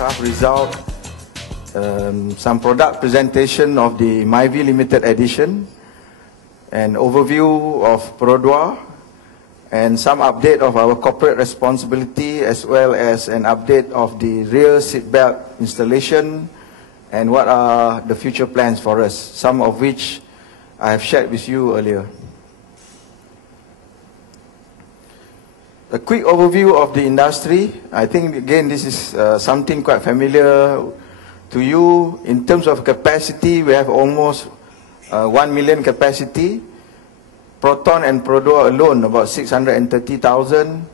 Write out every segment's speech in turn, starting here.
half result, some product presentation of the MyV Limited Edition, an overview of Perodua, and some update of our corporate responsibility, as well as an update of the rear seatbelt installation and what are the future plans for us, some of which I have shared with you earlier. A quick overview of the industry. I think, again, this is something quite familiar to you. In terms of capacity, we have almost 1 million capacity. Proton and Perodua alone, about 630,000.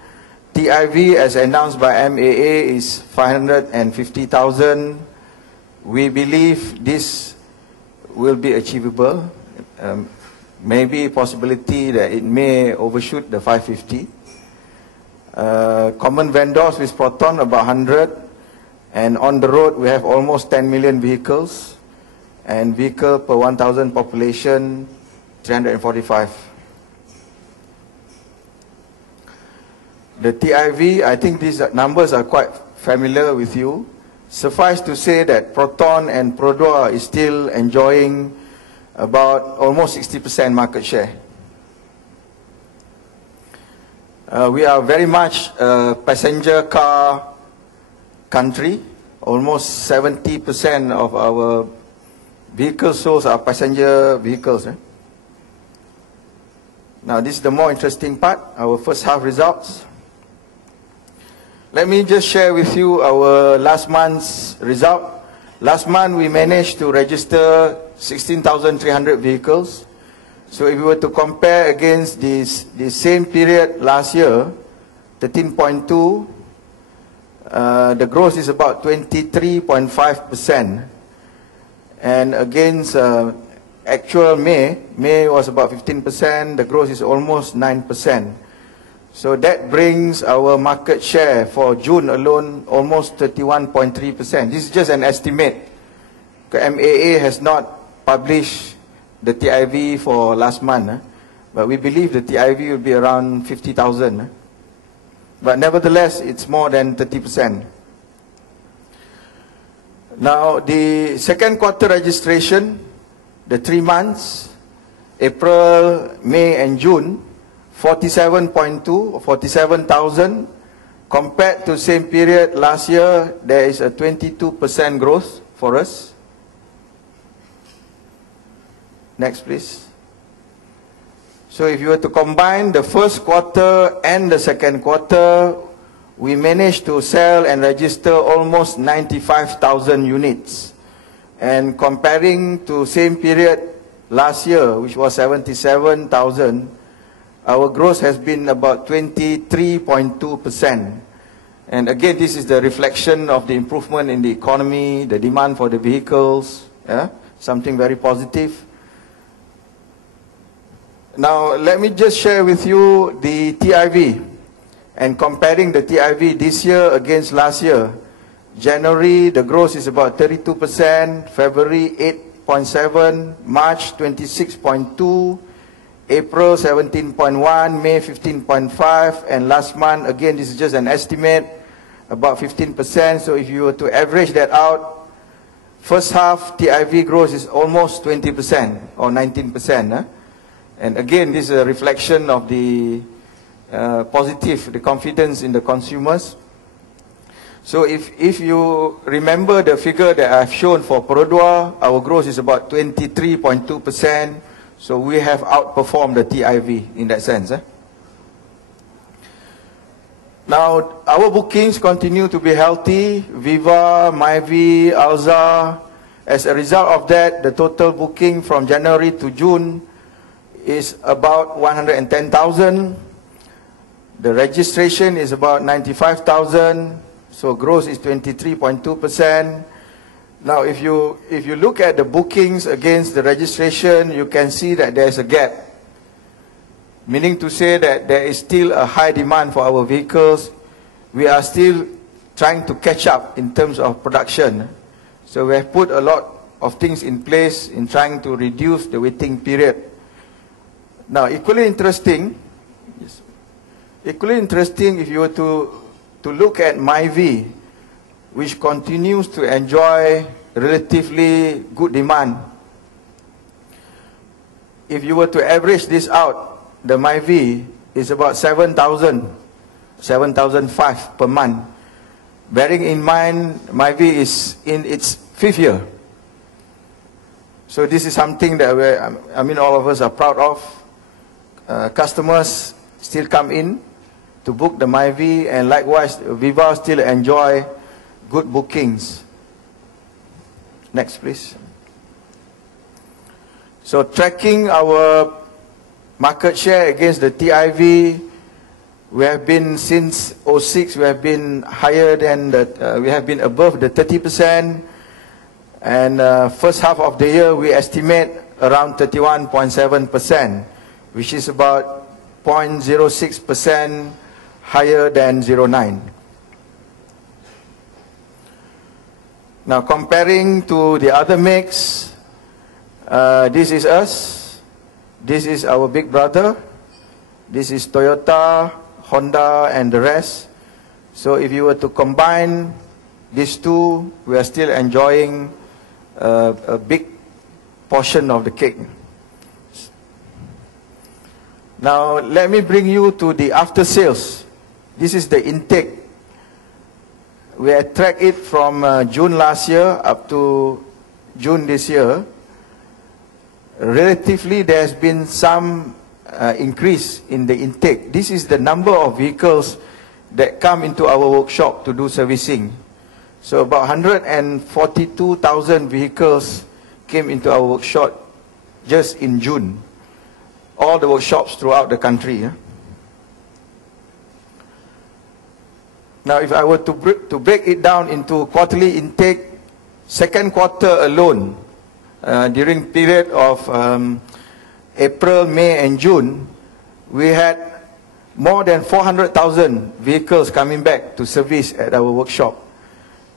TIV, as announced by MAA, is 550,000. We believe this will be achievable. Maybe possibility that it may overshoot the 550. Common vendors with Proton, about 100. And on the road, we have almost 10 million vehicles. And vehicle per 1,000 population, 345. The TIV, I think these numbers are quite familiar with you. Suffice to say that Proton and Perodua is still enjoying about almost 60% market share. We are very much a passenger car country. Almost 70% of our vehicle sales are passenger vehicles. Now this is the more interesting part, our first half results. Let me just share with you our last month's result. Last month we managed to register 16,300 vehicles. So if we were to compare against the same period last year, 13.2, the growth is about 23.5%. And against actual May was about 15%, the growth is almost 9%. So that brings our market share for June alone almost 31.3%. This is just an estimate. MAA has not published the TIV for last month, but we believe the TIV will be around 50,000. But nevertheless, it's more than 30%. Now, the second quarter registration, the 3 months, April, May and June, 47.2, 47,000. Compared to same period last year, there is a 22% growth for us. Next, please. So if you were to combine the first quarter and the second quarter, we managed to sell and register almost 95,000 units. And comparing to same period last year, which was 77,000, our growth has been about 23.2%. And again, this is the reflection of the improvement in the economy, the demand for the vehicles, something very positive. Now, let me just share with you the TIV. And comparing the TIV this year against last year, January, the growth is about 32%, February 8.7, March 26.2, April 17.1, May 15.5, and last month, again, this is just an estimate, about 15%. So if you were to average that out, first half TIV growth is almost 20% or 19%. And again, this is a reflection of the positive, the confidence in the consumers. So if you remember the figure that I've shown for Perodua, our growth is about 23.2%. So we have outperformed the TIV in that sense. Now, our bookings continue to be healthy. Viva, MyV, Alza. As a result of that, the total booking from January to June is about 110,000. The registration is about 95,000. So growth is 23.2%. Now, if you look at the bookings against the registration, you can see that there's a gap. Meaning to say that there is still a high demand for our vehicles. We are still trying to catch up in terms of production. So we have put a lot of things in place in trying to reduce the waiting period. Now, equally interesting, if you were to look at MyV, which continues to enjoy relatively good demand. If you were to average this out, the Myvi is about 7,000, 7,500 per month. Bearing in mind, Myvi is in its 5th year. So this is something that all of us are proud of. Customers still come in to book the Myvi, and likewise, Viva still enjoy good bookings. Next, please. So tracking our market share against the TIV, we have been since 2006. We have been higher than we have been above the 30%, and first half of the year we estimate around 31.7%, which is about 0.06% higher than 09. Now comparing to the other mix, this is us, this is our big brother, this is Toyota, Honda and the rest. So if you were to combine these two, we are still enjoying a big portion of the cake. Now let me bring you to the after sales. This is the intake. We had tracked it from June last year up to June this year. Relatively, there has been some increase in the intake. This is the number of vehicles that come into our workshop to do servicing. So about 142,000 vehicles came into our workshop just in June. All the workshops throughout the country. Now if I were to break it down into quarterly intake, second quarter alone, during period of April, May and June, we had more than 400,000 vehicles coming back to service at our workshop.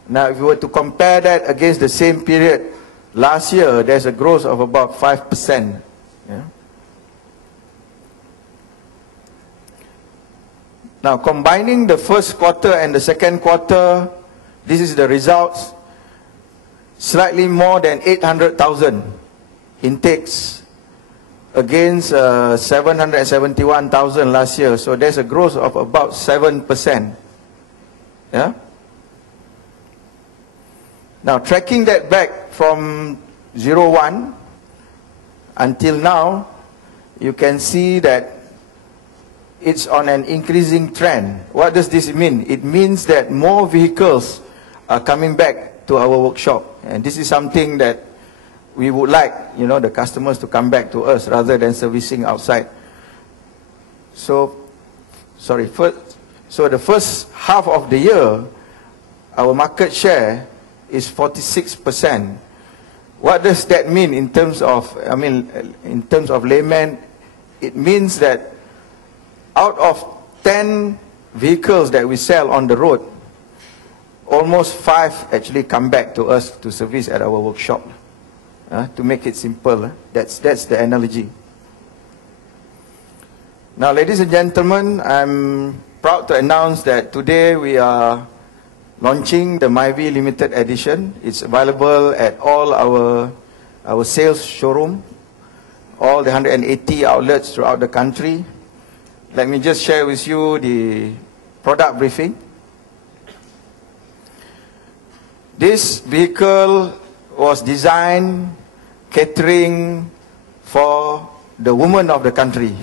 Now if you were to compare that against the same period last year, there's a growth of about 5%. Yeah? Now combining the first quarter and the second quarter, this is the results. Slightly more than 800,000 intakes against 771,000 last year. So there's a growth of about 7%. Yeah? Now tracking that back from 01 until now, you can see that it's on an increasing trend. What does this mean? It means that more vehicles are coming back to our workshop, and this is something that we would like, the customers to come back to us rather than servicing outside. So the first half of the year, our market share is 46%. What does that mean in terms of, in terms of layman? It means that out of 10 vehicles that we sell on the road, almost 5 actually come back to us to service at our workshop. To make it simple, that's the analogy. Now, ladies and gentlemen, I'm proud to announce that today we are launching the Myvi Limited Edition. It's available at all our sales showroom, all the 180 outlets throughout the country. Let me just share with you the product briefing. This vehicle was designed catering for the women of the country,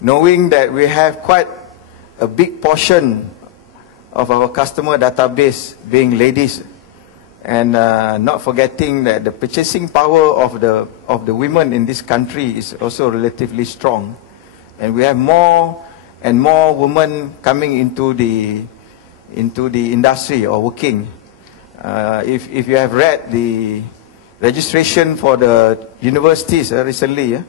knowing that we have quite a big portion of our customer database being ladies, and not forgetting that the purchasing power of the women in this country is also relatively strong, and we have more and more women coming into the industry or working. If you have read the registration for the universities recently,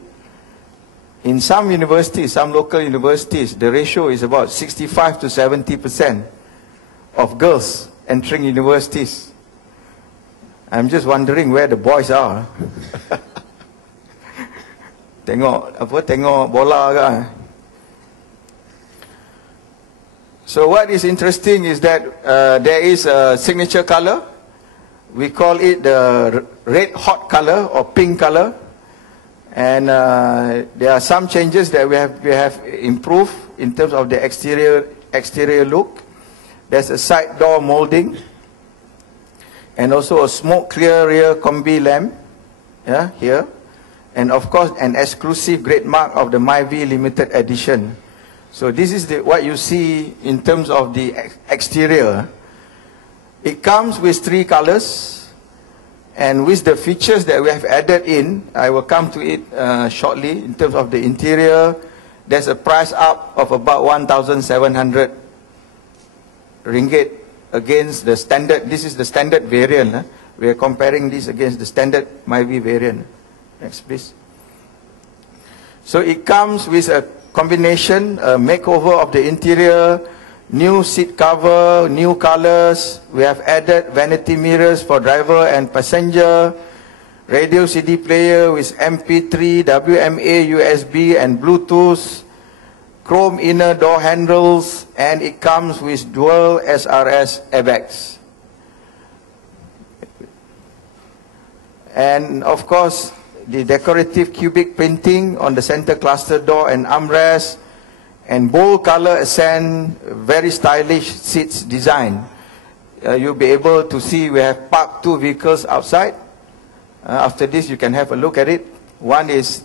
in some universities, some local universities, the ratio is about 65 to 70% of girls entering universities. I'm just wondering where the boys are. Tengok bola ke? So what is interesting is that there is a signature color. We call it the red hot color or pink color. And there are some changes that we have improved in terms of the exterior look. There's a side door molding, and also a smoke clear rear combi lamp, yeah, here, and of course an exclusive great mark of the MyV limited edition. So this is what you see in terms of the exterior. It comes with 3 colors. And with the features that we have added in, I will come to it shortly. In terms of the interior, there's a price up of about 1,700 ringgit against the standard. This is the standard variant. We are comparing this against the standard MyV variant. Next, please. So it comes with a combination, a makeover of the interior, new seat cover, new colors. We have added vanity mirrors for driver and passenger, radio CD player with MP3, WMA, USB and Bluetooth, chrome inner door handles, and it comes with dual SRS airbags. And of course, the decorative cubic printing on the center cluster door and armrest, and bold color accent, very stylish seats design. You'll be able to see we have parked 2 vehicles outside. After this, you can have a look at it. One is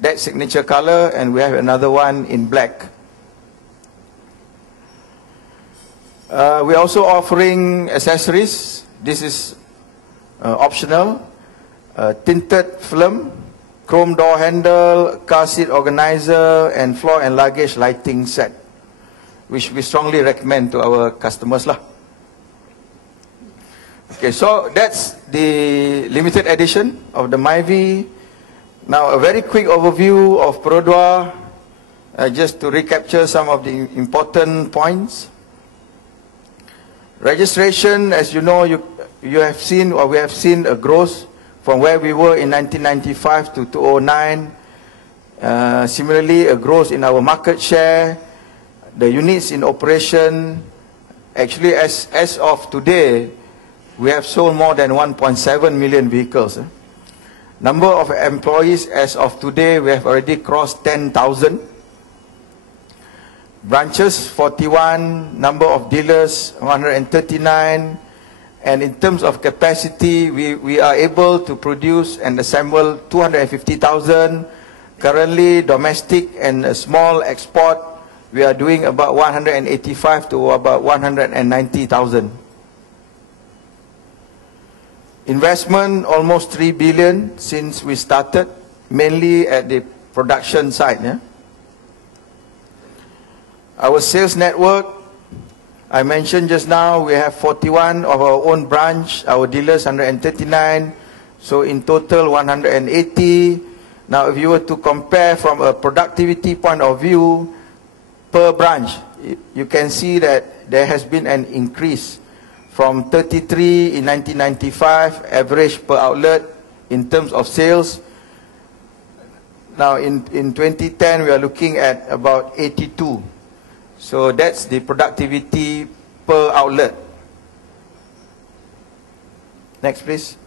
that signature color, and we have another one in black. We're also offering accessories. This is optional. Tinted film, chrome door handle, car seat organizer, and floor and luggage lighting set, which we strongly recommend to our customers lah. Okay, so that's the limited edition of the MyV. Now a very quick overview of Perodua, just to recapture some of the important points. Registration, as you know, you have seen, or we have seen a growth from where we were in 1995 to 2009. Similarly, a growth in our market share, the units in operation. Actually, as of today, we have sold more than 1.7 million vehicles. Number of employees as of today, we have already crossed 10,000. Branches, 41. Number of dealers, 139. And in terms of capacity, we are able to produce and assemble 250,000. Currently, domestic and small export, we are doing about 185 to about 190,000. Investment, almost 3 billion since we started, mainly at the production side. Yeah? Our sales network, I mentioned just now, we have 41 of our own branch, our dealers 139, so in total 180. Now if you were to compare from a productivity point of view per branch, you can see that there has been an increase from 33 in 1995, average per outlet in terms of sales. Now in 2010 we are looking at about 82. So that's the productivity per outlet. Next, please.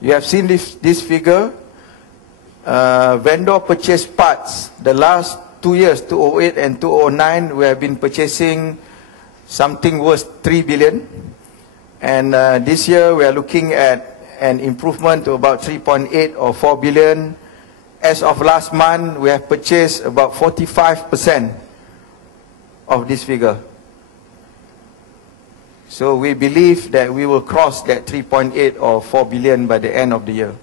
You have seen this figure. Vendor purchase parts. The last 2 years, 2008 and 2009, we have been purchasing something worth 3 billion. And this year, we are looking at an improvement to about 3.8 or 4 billion. As of last month, we have purchased about 45% of this figure. So we believe that we will cross that 3.8 or 4 billion by the end of the year.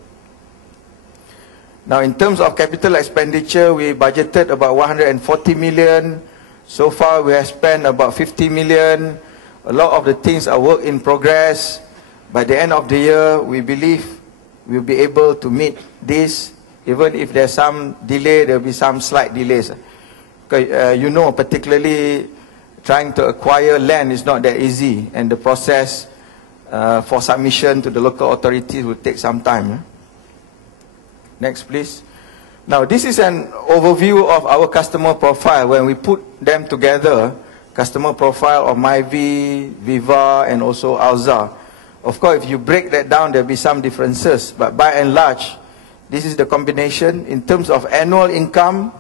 Now in terms of capital expenditure, we budgeted about 140 million. So far we have spent about 50 million. A lot of the things are work in progress. By the end of the year, we believe we'll be able to meet this. Even if there's some delay, there will be some slight delays. You know, particularly trying to acquire land is not that easy, and the process for submission to the local authorities will take some time. Next, please. Now, this is an overview of our customer profile. When we put them together, customer profile of Myvi, Viva, and also Alza. Of course, if you break that down, there will be some differences, but by and large, this is the combination. In terms of annual income,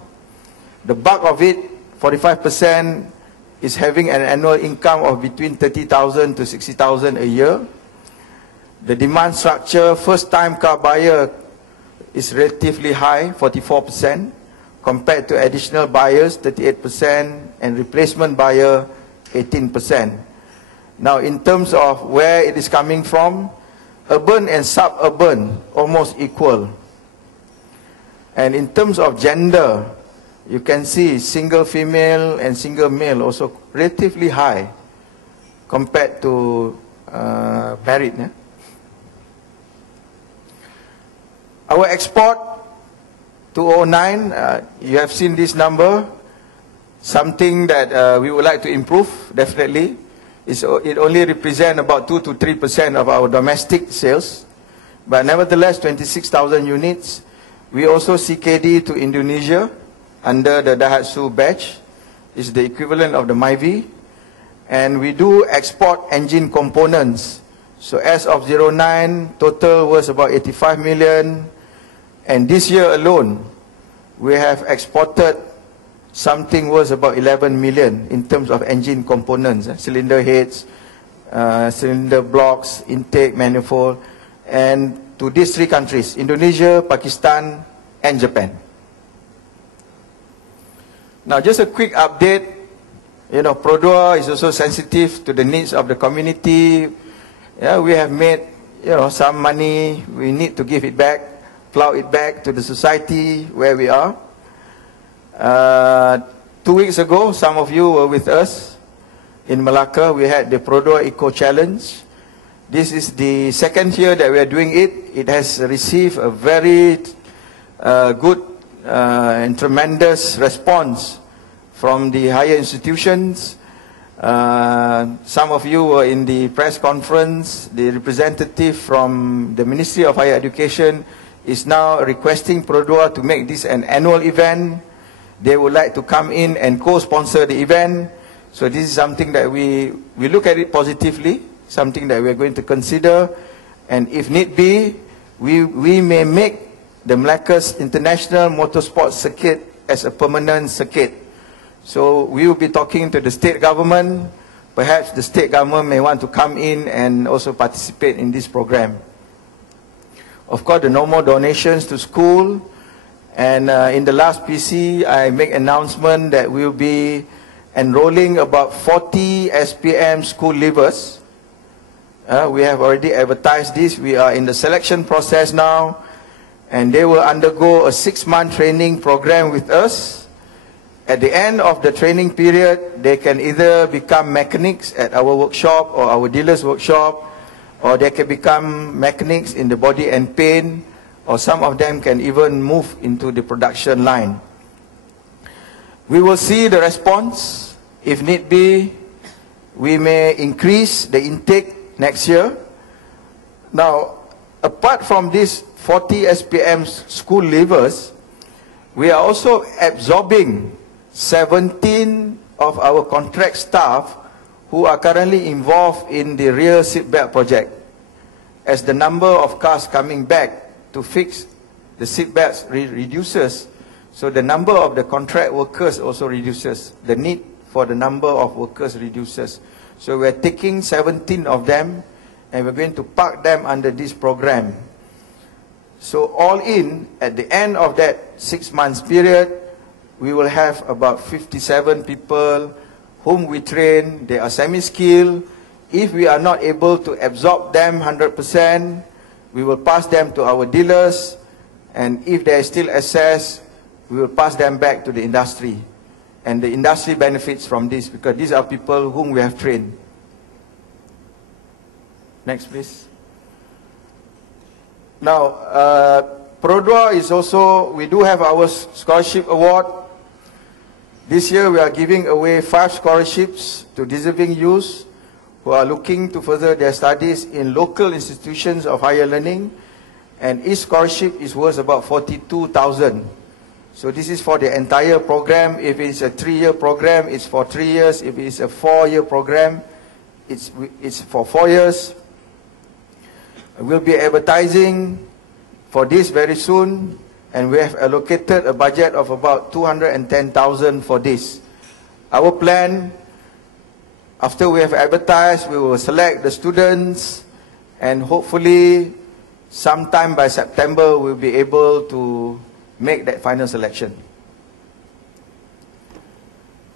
the bulk of it, 45%, is having an annual income of between 30,000 to 60,000 a year. The demand structure, first-time car buyer is relatively high, 44%, compared to additional buyers, 38%, and replacement buyer, 18%. Now, in terms of where it is coming from, urban and suburban, almost equal. And in terms of gender, you can see single female and single male also relatively high compared to married. Yeah? Our export, 2009, you have seen this number, something that we would like to improve, definitely. It only represents about 2 to 3% of our domestic sales, but nevertheless, 26,000 units. We also CKD to Indonesia under the Daihatsu badge, is the equivalent of the Myvi, and we do export engine components. So as of 09, total was about 85 million, and this year alone, we have exported something worth about 11 million in terms of engine components, cylinder heads, cylinder blocks, intake, manifold, and to these three countries, Indonesia, Pakistan, and Japan. Now, just a quick update. You know, Perodua is also sensitive to the needs of the community. Yeah, we have made, some money. We need to give it back, plow it back to the society where we are. 2 weeks ago, some of you were with us in Malacca. We had the Perodua Eco Challenge. This is the second year that we are doing it. It has received a very good and tremendous response from the higher institutions. Some of you were in the press conference. The representative from the Ministry of Higher Education is now requesting Perodua to make this an annual event. They would like to come in and co-sponsor the event. So this is something that we look at it positively, something that we are going to consider. And if need be, we may make the Malacca's International Motorsport Circuit as a permanent circuit. So we will be talking to the state government. Perhaps the state government may want to come in and also participate in this program. Of course, the no more donations to school. And in the last PC, I make announcement that we'll be enrolling about 40 SPM school leavers. We have already advertised this. We are in the selection process now. And they will undergo a 6-month training program with us. At the end of the training period, they can either become mechanics at our workshop or our dealer's workshop, or they can become mechanics in the body and paint, or some of them can even move into the production line. We will see the response. If need be, we may increase the intake next year. Now, apart from these 40 SPM school leavers, we are also absorbing 17 of our contract staff who are currently involved in the rear seatbelt project. As the number of cars coming back to fix the seatbelts reduces, so the number of the contract workers also reduces. The need for the number of workers reduces. So we're taking 17 of them and we're going to park them under this program. So all in, at the end of that 6 months period, we will have about 57 people whom we train. They are semi-skilled. If we are not able to absorb them 100%, we will pass them to our dealers, and if there is still excess, we will pass them back to the industry. And the industry benefits from this because these are people whom we have trained. Next, please. Now, Perodua is also, we do have our scholarship award. This year we are giving away 5 scholarships to deserving youths who are looking to further their studies in local institutions of higher learning, and each scholarship is worth about 42,000. So this is for the entire program. If it's a 3-year program, it's for 3 years. If it's a 4-year program, it's for 4 years. We'll be advertising for this very soon, and we have allocated a budget of about 210,000 for this. Our plan, after we have advertised, we will select the students, and hopefully sometime by September we'll be able to make that final selection.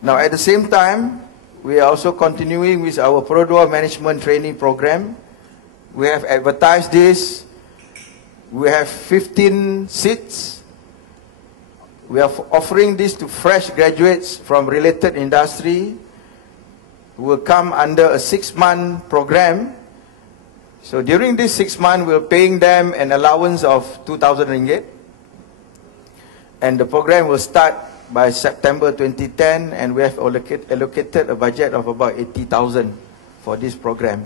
Now at the same time, we are also continuing with our Perodua Management Training Program. We have advertised this. We have 15 seats. We are offering this to fresh graduates from related industry who will come under a 6-month program. So during this 6 months, we're paying them an allowance of 2,000 ringgit. And the program will start by September 2010, and we have allocated a budget of about 80,000 for this program.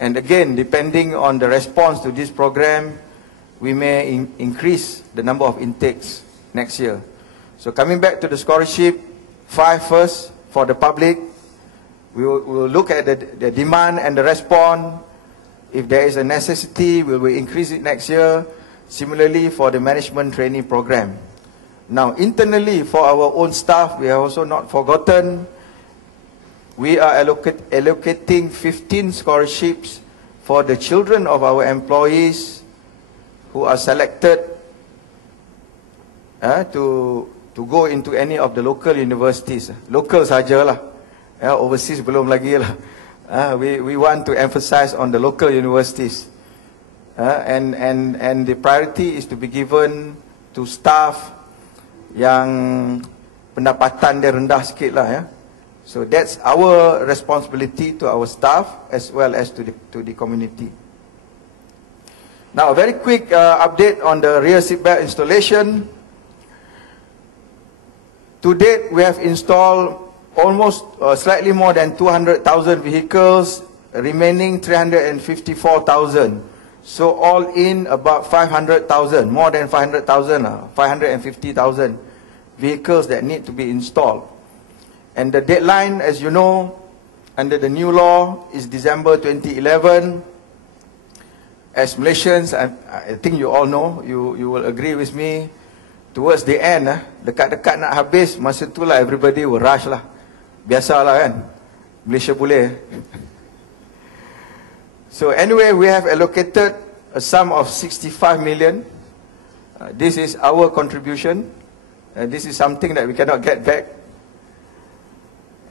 And again, depending on the response to this program, we may increase the number of intakes next year. So coming back to the scholarship, 5 first for the public. We will look at the demand and the response. If there is a necessity, we will increase it next year. Similarly for the management training program. Now, internally, for our own staff, we have also not forgotten, we are allocating 15 scholarships for the children of our employees who are selected to go into any of the local universities. Local sajalah, overseas belum lagi lah. We want to emphasize on the local universities. And the priority is to be given to staff yang pendapatan dia rendah sikit lah, ya. So that's our responsibility to our staff as well as to the community. Now a very quick update on the rear seatbelt installation. To date, we have installed almost slightly more than 200,000 vehicles, remaining 354,000. So all in about 500,000, more than 500,000, 550,000 vehicles that need to be installed. And the deadline, as you know, under the new law is December 2011. As Malaysians, I think you all know, you will agree with me, towards the end, dekat-dekat nak habis, masa tu lah everybody will rush lah. Biasalah kan, Malaysia boleh. So anyway, we have allocated a sum of 65 million. This is our contribution. This is something that we cannot get back.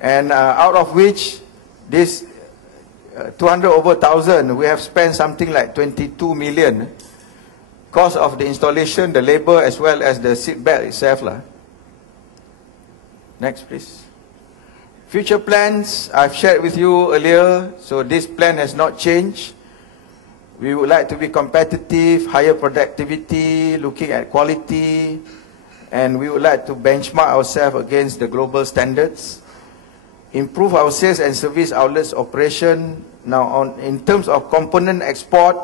And out of which, this 200 over 1,000, we have spent something like 22 million. Cost of the installation, the labor, as well as the seat belt itself lah. Next, please. Future plans, I've shared with you earlier, so this plan has not changed. We would like to be competitive, higher productivity, looking at quality, and we would like to benchmark ourselves against the global standards. Improve our sales and service outlets operation. Now, in terms of component export,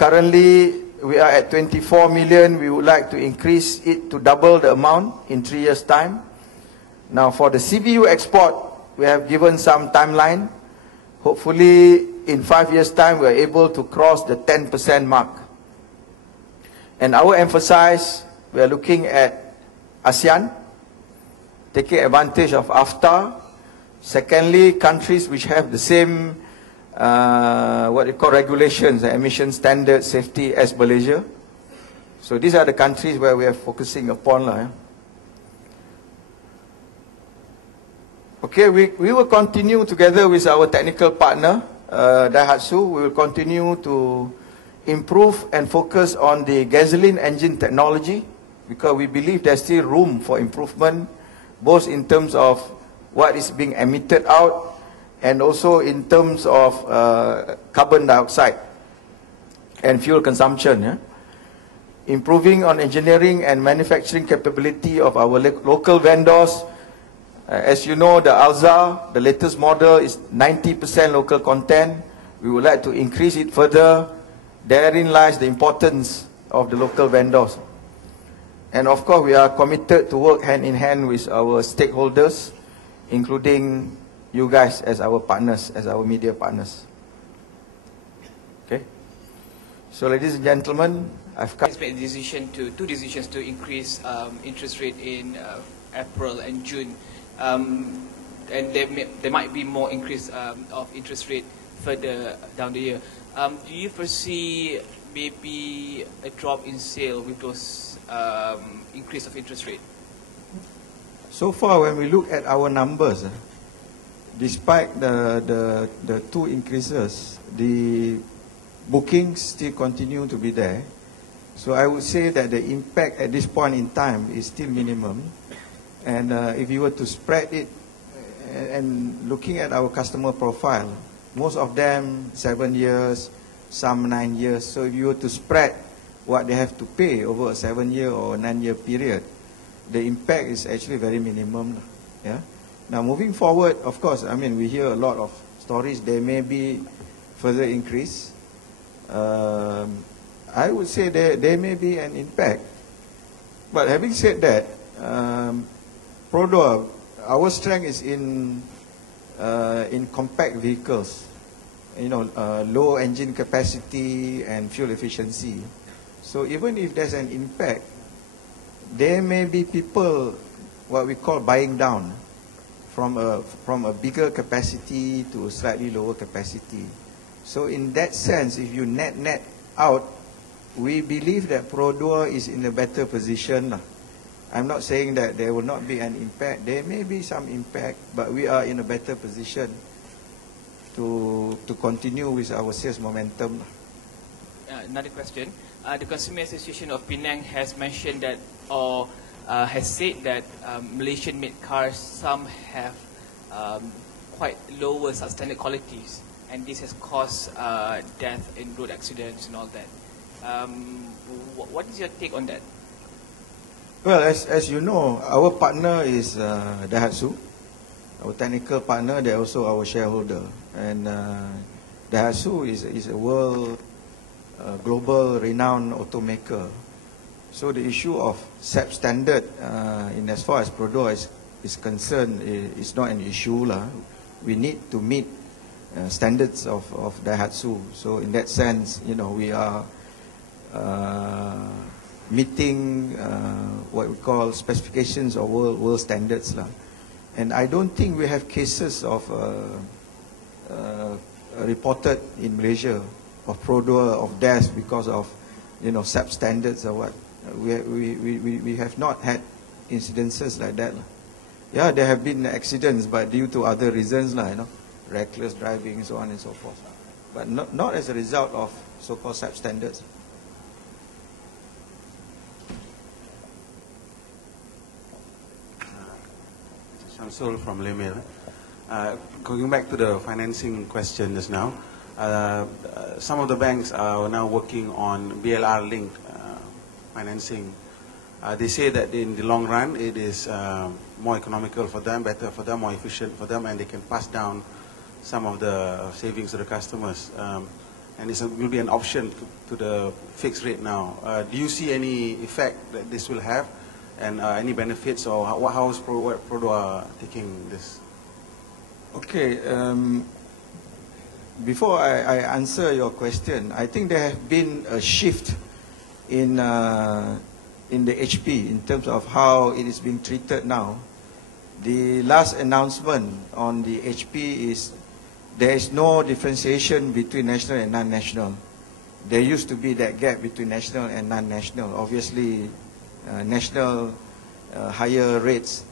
currently we are at 24 million. We would like to increase it to double the amount in 3 years' time. Now for the CBU export, we have given some timeline. Hopefully in 5 years' time we are able to cross the 10% mark. And our emphasis, we are looking at ASEAN, taking advantage of AFTA. Secondly, countries which have the same what you call regulations, emission standards, safety as Malaysia. So these are the countries where we are focusing upon lah. Okay, we will continue together with our technical partner, Daihatsu. We will continue to improve and focus on the gasoline engine technology, because we believe there's still room for improvement, both in terms of what is being emitted out and also in terms of carbon dioxide and fuel consumption. Yeah? Improving on engineering and manufacturing capability of our local vendors. As you know, the Alza, the latest model, is 90% local content. We would like to increase it further. Therein lies the importance of the local vendors. And of course, we are committed to work hand in hand with our stakeholders, including you guys as our partners, as our media partners. Okay. So, ladies and gentlemen, I've made two decisions to increase interest rate in April and June, and there might be more increase of interest rate further down the year. Do you foresee maybe a drop in sale with those increase of interest rate? So far, when we look at our numbers, despite the two increases, the bookings still continue to be there. So I would say that the impact at this point in time is still minimum. And if you were to spread it, and looking at our customer profile, most of them 7 years, some 9 years. So if you were to spread what they have to pay over a 7-year or 9-year period, the impact is actually very minimum. Yeah. Now moving forward, of course, I mean, we hear a lot of stories. There may be further increase. I would say there may be an impact. But having said that, Perodua, our strength is in compact vehicles. You know, low engine capacity and fuel efficiency. So even if there's an impact, there may be people, what we call buying down, from a bigger capacity to a slightly lower capacity. So in that sense, if you net out, we believe that Perodua is in a better position. I'm not saying that there will not be an impact. There may be some impact, but we are in a better position to continue with our sales momentum. Another question. The Consumer Association of Penang has mentioned that, or has said that Malaysian-made cars, some have quite lower substandard qualities, and this has caused death in road accidents and all that. What is your take on that? Well, as you know, our partner is Daihatsu, our technical partner. They're also our shareholder, and Daihatsu is a world global renowned automaker. So the issue of substandard, in as far as Perodua is concerned, is not an issue lah. We need to meet standards of Daihatsu. So in that sense, you know, we are meeting what we call specifications of world standards lah. And I don't think we have cases of reported in Malaysia of Perodua of deaths because of, you know, substandards or what. We have not had incidences like that lah. Yeah, there have been accidents, but due to other reasons lah, you know, reckless driving, so on and so forth. But not as a result of so-called substandards. Shamsul from Lemil. Going back to the financing question just now, some of the banks are now working on BLR-linked financing. They say that in the long run, it is more economical for them, better for them, more efficient for them, and they can pass down some of the savings to the customers. And it will be an option to the fixed rate now. Do you see any effect that this will have, and any benefits, or how is Perodua taking this? Okay, before I answer your question, I think there has been a shift in the HP in terms of how it is being treated now. The last announcement on the HP is there is no differentiation between national and non-national. There used to be that gap between national and non-national. Obviously, national higher rates,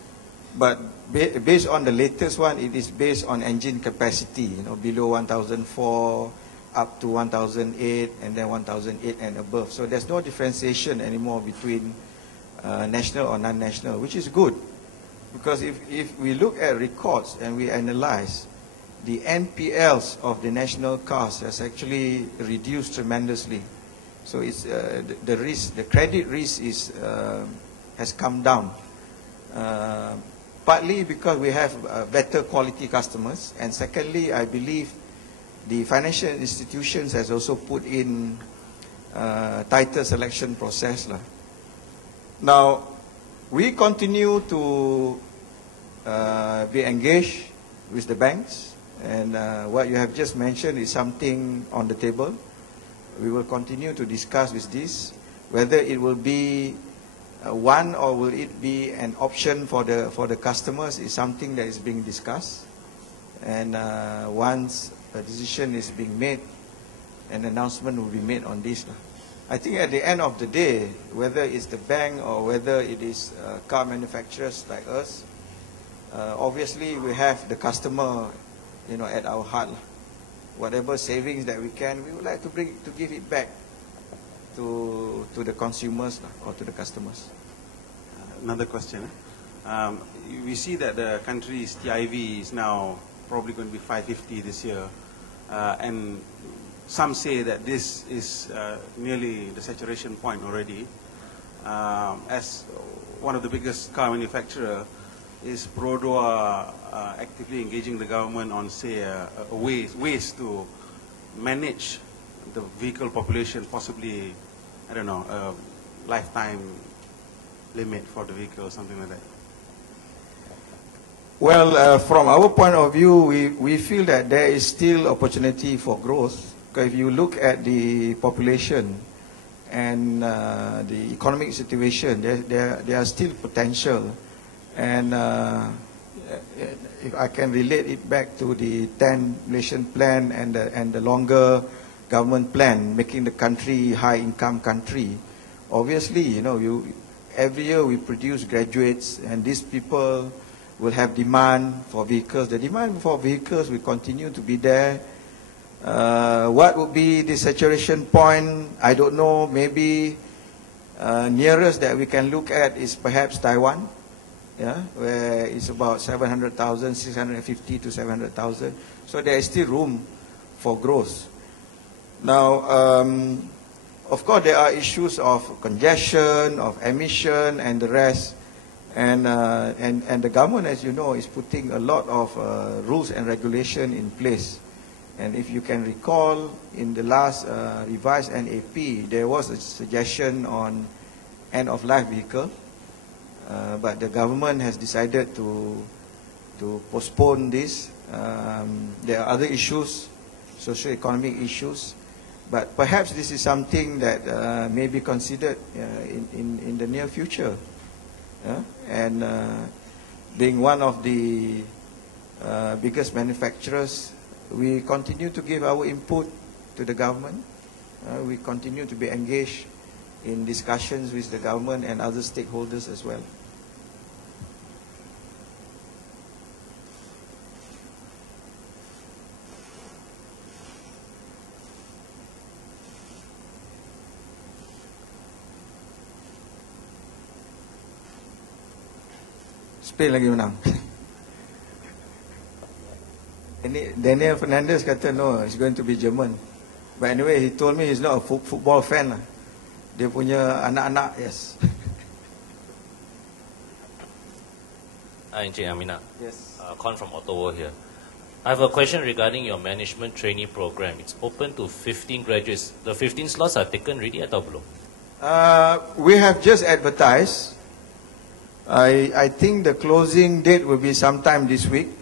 but based on the latest one, it is based on engine capacity. You know, below 1004, up to 1008, and then 1008 and above. So there's no differentiation anymore between national or non-national, which is good, because if we look at records and we analyze, the NPLs of the national cars has actually reduced tremendously. So it's the risk, the credit risk is has come down. Partly because we have better quality customers, and secondly, I believe the financial institutions has also put in tighter selection process lah. Now, we continue to be engaged with the banks, and what you have just mentioned is something on the table. We will continue to discuss with this, whether it will be one or will it be an option for the customers is something that is being discussed. And once a decision is being made, an announcement will be made on this. I think at the end of the day, whether it's the bank or whether it is car manufacturers like us, obviously we have the customer, at our heart. Whatever savings that we can, we would like to give it back to the consumers or to the customers. Another question. We see that the country's TIV is now probably going to be 550 this year, and some say that this is nearly the saturation point already. As one of the biggest car manufacturer, is Perodua actively engaging the government on, say, ways to manage the vehicle population, possibly, I don't know, a lifetime limit for the vehicle or something like that? Well, from our point of view, we feel that there is still opportunity for growth. Because if you look at the population and the economic situation, there are still potential. And if I can relate it back to the 10 Malaysian plan and the longer government plan, making the country high-income country. Obviously, every year we produce graduates, and these people will have demand for vehicles. The demand for vehicles will continue to be there. What would be the saturation point? I don't know. Maybe nearest that we can look at is perhaps Taiwan, where it's about 700,000, 650 to 700,000. So there is still room for growth. Now, of course, there are issues of congestion, of emission, and the rest. And the government, as you know, is putting a lot of rules and regulation in place. And if you can recall, in the last revised NAP, there was a suggestion on end-of-life vehicle, but the government has decided to postpone this. There are other issues, socio-economic issues, but perhaps this is something that may be considered in the near future. And being one of the biggest manufacturers, we continue to give our input to the government. We continue to be engaged in discussions with the government and other stakeholders as well. Spain lagi menang. Ini Daniel Fernandez kata no, it's going to be German. But anyway, he told me he's not a football fan lah. Dia punya anak-anak, yes. Hi, Encik Amina. Yes. Con from Ottawa here. I have a question regarding your management trainee program. It's open to 15 graduates. The 15 slots are taken already atau belum? We have just advertised. I think the closing date will be sometime this week.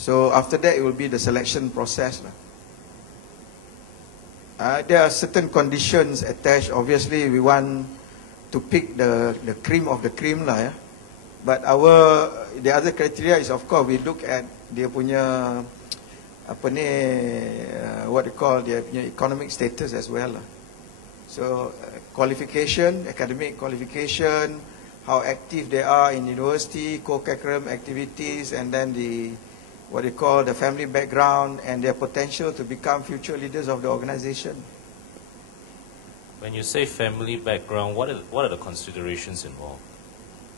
So after that, it will be the selection process. There are certain conditions attached. Obviously, we want to pick the cream of the cream lah. Yeah? But the other criteria is, of course, we look at dia punya what they call their economic status as well lah. So qualification, academic qualification, how active they are in university, co-curriculum activities, and then what they call the family background and their potential to become future leaders of the organization. When you say family background, what are the considerations involved?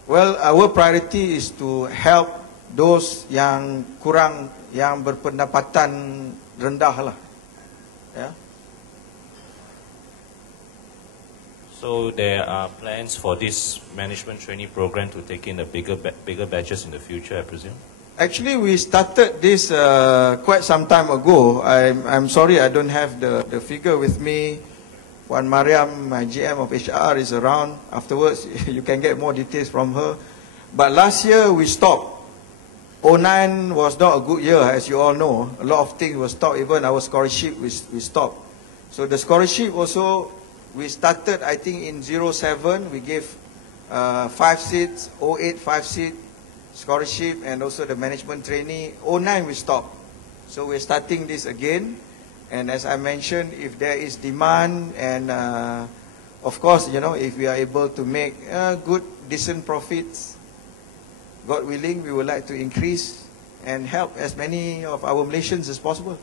Well, our priority is to help those yang berpendapatan rendah lah. Yeah. So there are plans for this management trainee program to take in the bigger batches in the future, I presume? Actually, we started this quite some time ago. I'm sorry I don't have the figure with me Puan Mariam, my GM of HR, is around. Afterwards, you can get more details from her. But last year, we stopped. 2009 was not a good year, as you all know. A lot of things were stopped. Even our scholarship, we stopped. So the scholarship also, we started, I think, in 2007. We gave 5 seats, 2008, 5 seats, scholarship, and also the management trainee. 2009, we stopped. So we're starting this again. And as I mentioned, if there is demand and, of course, you know, if we are able to make good, decent profits, God willing, we would like to increase and help as many of our Malaysians as possible.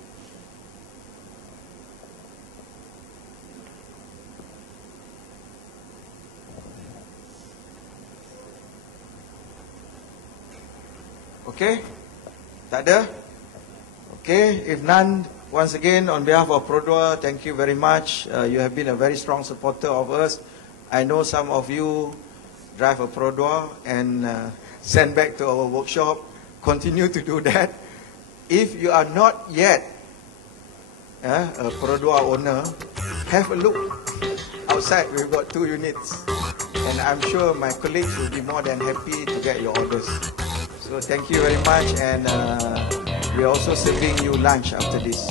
Okay? Tak ada? Okay, if none, once again, on behalf of Perodua, thank you very much. You have been a very strong supporter of us. I know some of you drive a Perodua and send back to our workshop. Continue to do that. If you are not yet a Perodua owner, have a look outside. We've got 2 units. And I'm sure my colleagues will be more than happy to get your orders. So thank you very much, and we're also serving you lunch after this.